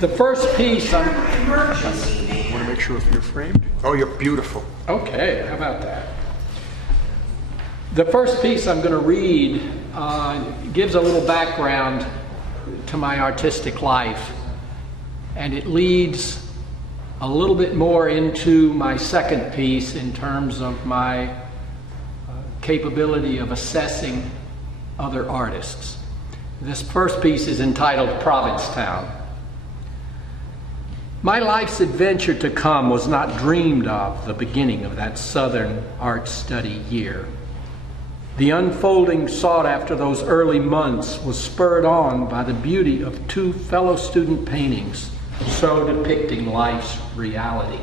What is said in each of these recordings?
The first piece I'm... Emergency, man. I want to make sure if you're framed. Oh, you're beautiful. Okay, how about that? The first piece I'm going to read gives a little background to my artistic life, and it leads a little bit more into my second piece in terms of my capability of assessing other artists. This first piece is entitled Provincetown. My life's adventure to come was not dreamed of the beginning of that Southern art study year. The unfolding sought after those early months was spurred on by the beauty of two fellow student paintings so depicting life's reality.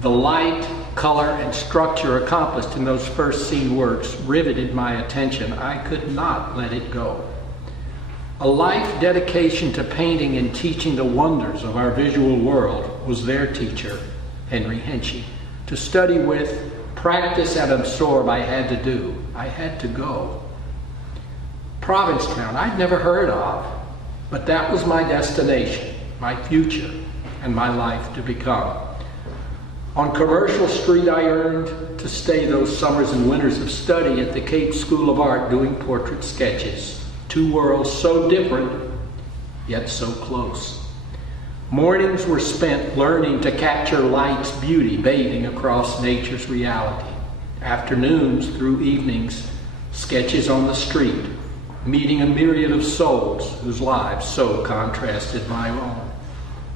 The light, color, and structure accomplished in those first scene works riveted my attention. I could not let it go. A life dedication to painting and teaching the wonders of our visual world was their teacher, Henry Henchy. To study with, practice, and absorb I had to do. I had to go. Provincetown, I'd never heard of, but that was my destination, my future, and my life to become. On Commercial Street, I earned to stay those summers and winters of study at the Cape School of Art doing portrait sketches. Two worlds so different, yet so close. Mornings were spent learning to capture light's beauty, bathing across nature's reality. Afternoons through evenings, sketches on the street, meeting a myriad of souls whose lives so contrasted my own.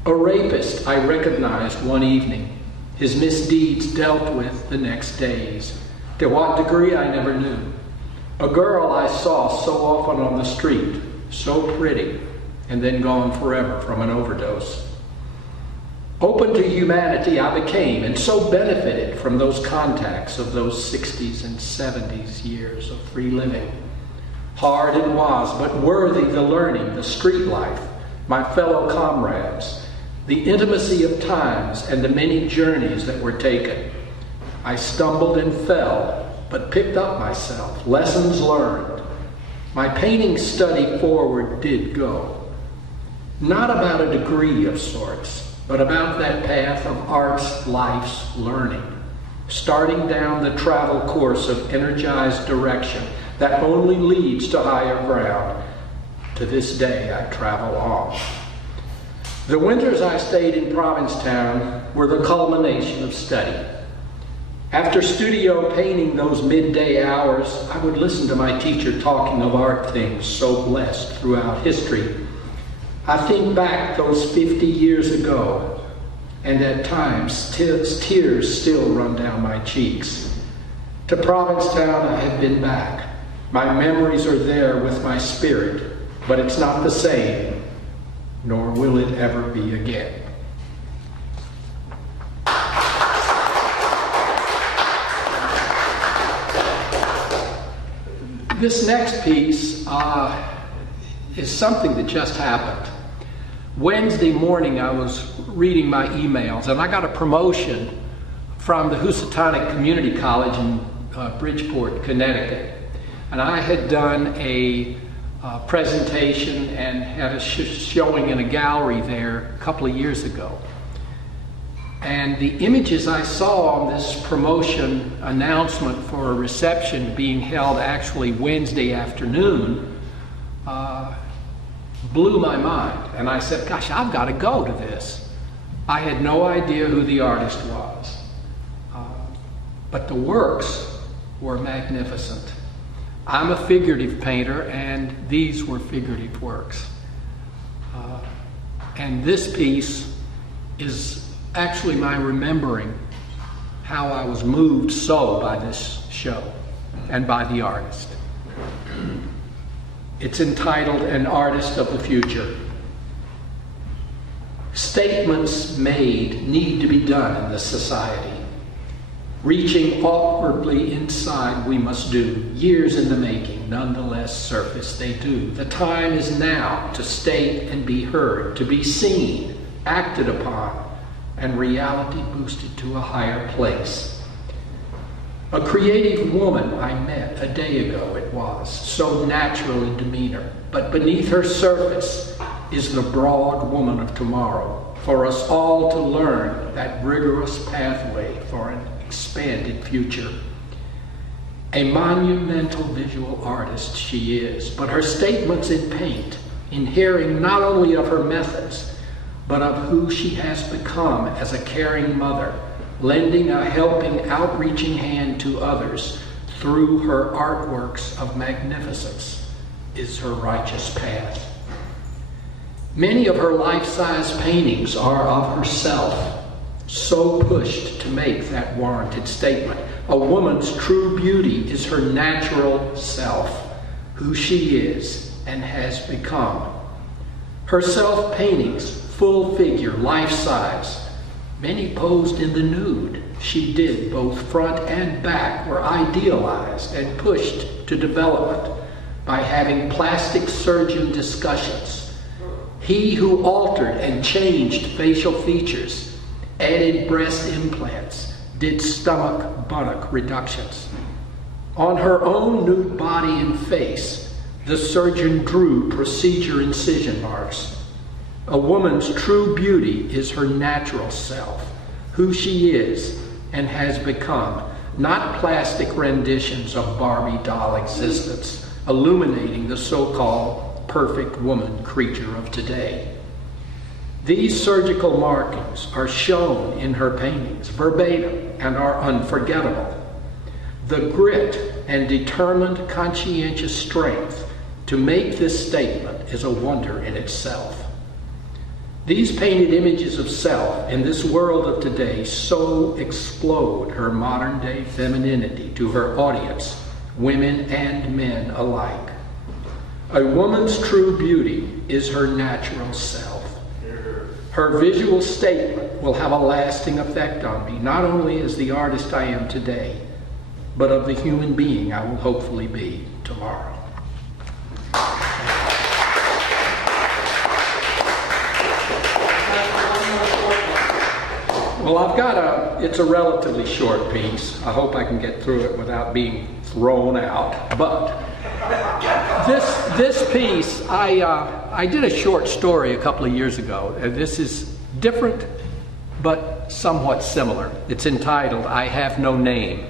A rapist I recognized one evening, his misdeeds dealt with the next days. To what degree I never knew. A girl I saw so often on the street, so pretty, and then gone forever from an overdose. Open to humanity I became, and so benefited from those contacts of those 60s and 70s years of free living. Hard it was, but worthy the learning, the street life, my fellow comrades, the intimacy of times and the many journeys that were taken. I stumbled and fell, but picked up myself, lessons learned. My painting study forward did go. Not about a degree of sorts, but about that path of art's life's learning, starting down the travel course of energized direction that only leads to higher ground. To this day, I travel on. The winters I stayed in Provincetown were the culmination of study. After studio painting those midday hours, I would listen to my teacher talking of art things so blessed throughout history. I think back those 50 years ago, and at times tears still run down my cheeks. To Provincetown I have been back. My memories are there with my spirit, but it's not the same, nor will it ever be again. This next piece is something that just happened. Wednesday morning I was reading my emails and I got a promotion from the Housatonic Community College in Bridgeport, Connecticut. And I had done a presentation and had a showing in a gallery there a couple of years ago. And the images I saw on this promotion announcement for a reception being held actually Wednesday afternoon blew my mind. And I said, gosh, I've got to go to this. I had no idea who the artist was. But the works were magnificent. I'm a figurative painter, and these were figurative works. And this piece is actually my remembering how I was moved so by this show and by the artist. It's entitled An Artist of the Future. Statements made need to be done in this society. Reaching awkwardly inside we must do, years in the making, nonetheless surface they do. The time is now to state and be heard, to be seen, acted upon, and reality boosted to a higher place. A creative woman I met a day ago it was, so natural in demeanor, but beneath her surface is the broad woman of tomorrow, for us all to learn that rigorous pathway for an expanded future. A monumental visual artist she is, but her statements in paint, in hearing not only of her methods, but of who she has become as a caring mother, lending a helping, outreaching hand to others through her artworks of magnificence, is her righteous path. Many of her life-size paintings are of herself, so pushed to make that warranted statement. A woman's true beauty is her natural self, who she is and has become. Her self-paintings, full figure, life-size, many posed in the nude. She did both front and back were idealized and pushed to development by having plastic surgeon discussions. He who altered and changed facial features, added breast implants, did stomach, buttock reductions. On her own nude body and face, the surgeon drew procedure incision marks. A woman's true beauty is her natural self, who she is and has become, not plastic renditions of Barbie doll existence, illuminating the so-called perfect woman creature of today. These surgical markings are shown in her paintings verbatim and are unforgettable. The grit and determined conscientious strength to make this statement is a wonder in itself. These painted images of self in this world of today so explode her modern-day femininity to her audience, women and men alike. A woman's true beauty is her natural self. Her visual statement will have a lasting effect on me, not only as the artist I am today, but of the human being I will hopefully be tomorrow. Well, I've got it's a relatively short piece. I hope I can get through it without being thrown out. But this piece, I did a short story a couple of years ago. This is different, but somewhat similar. It's entitled, I Have No Name.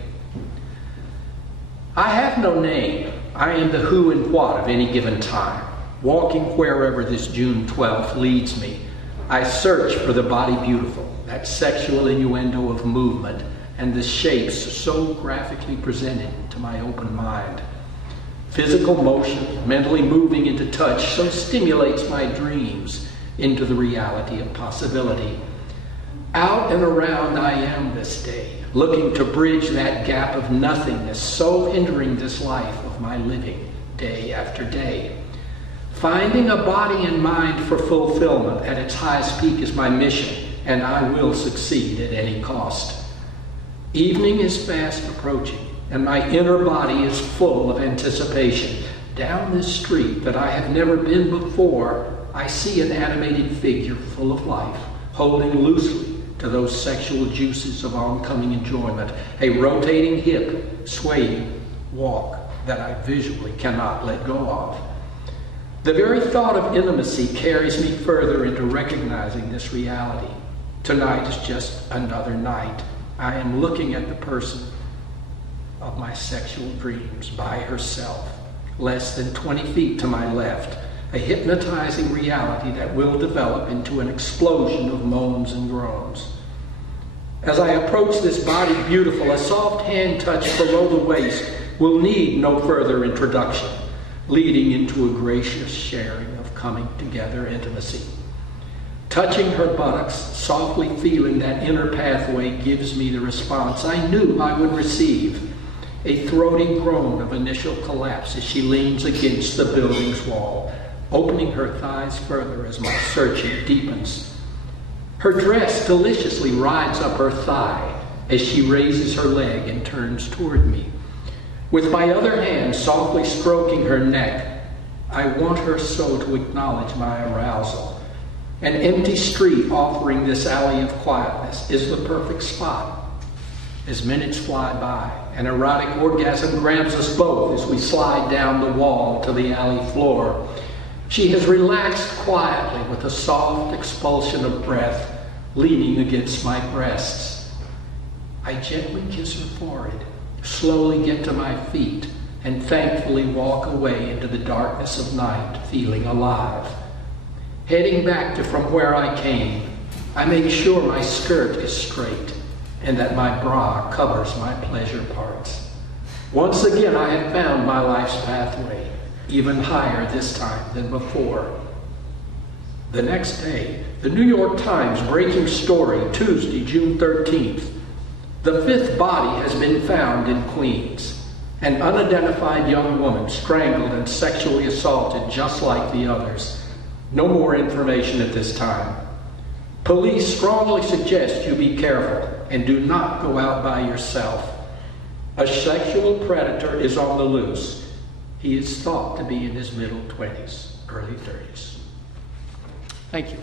I have no name. I am the who and what of any given time. Walking wherever this June 12th leads me, I search for the body beautiful, that sexual innuendo of movement, and the shapes so graphically presented to my open mind. Physical motion, mentally moving into touch, so stimulates my dreams into the reality of possibility. Out and around I am this day, looking to bridge that gap of nothingness so hindering this life of my living day after day. Finding a body and mind for fulfillment at its highest peak is my mission, and I will succeed at any cost. Evening is fast approaching, and my inner body is full of anticipation. Down this street that I have never been before, I see an animated figure full of life, holding loosely to those sexual juices of oncoming enjoyment, a rotating hip, swaying walk that I visually cannot let go of. The very thought of intimacy carries me further into recognizing this reality. Tonight is just another night. I am looking at the person of my sexual dreams by herself, less than 20 feet to my left, a hypnotizing reality that will develop into an explosion of moans and groans. As I approach this body beautiful, a soft hand touch below the waist will need no further introduction, leading into a gracious sharing of coming together intimacy. Touching her buttocks, softly feeling that inner pathway gives me the response I knew I would receive, a throaty groan of initial collapse as she leans against the building's wall, opening her thighs further as my searching deepens. Her dress deliciously rides up her thigh as she raises her leg and turns toward me. With my other hand softly stroking her neck, I want her so to acknowledge my arousal. An empty street offering this alley of quietness is the perfect spot. As minutes fly by, an erotic orgasm grabs us both as we slide down the wall to the alley floor. She has relaxed quietly with a soft expulsion of breath leaning against my breasts. I gently kiss her forehead, slowly get to my feet, and thankfully walk away into the darkness of night, feeling alive. Heading back to from where I came, I make sure my skirt is straight and that my bra covers my pleasure parts. Once again, I have found my life's pathway, even higher this time than before. The next day, the New York Times breaking story, Tuesday, June 13th. The fifth body has been found in Queens. An unidentified young woman strangled and sexually assaulted just like the others. No more information at this time. Police strongly suggest you be careful and do not go out by yourself. A sexual predator is on the loose. He is thought to be in his middle 20s, early 30s. Thank you.